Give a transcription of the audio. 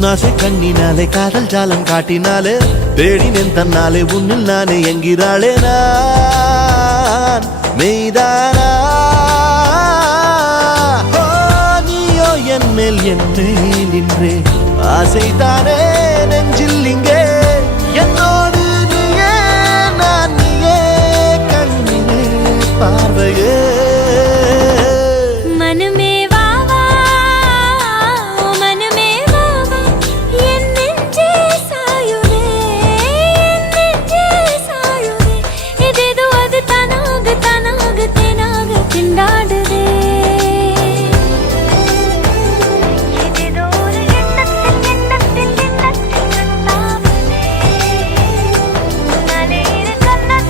உன்னாசை கண்ணினாலே காதல் ஜாலம் காட்டினாலே தேடினேன் தன்னாலே உன்னில் நானே என்கிறாளே நான் மெய்தானா நீயோ என் மேல் நின்றே ஆசைதானே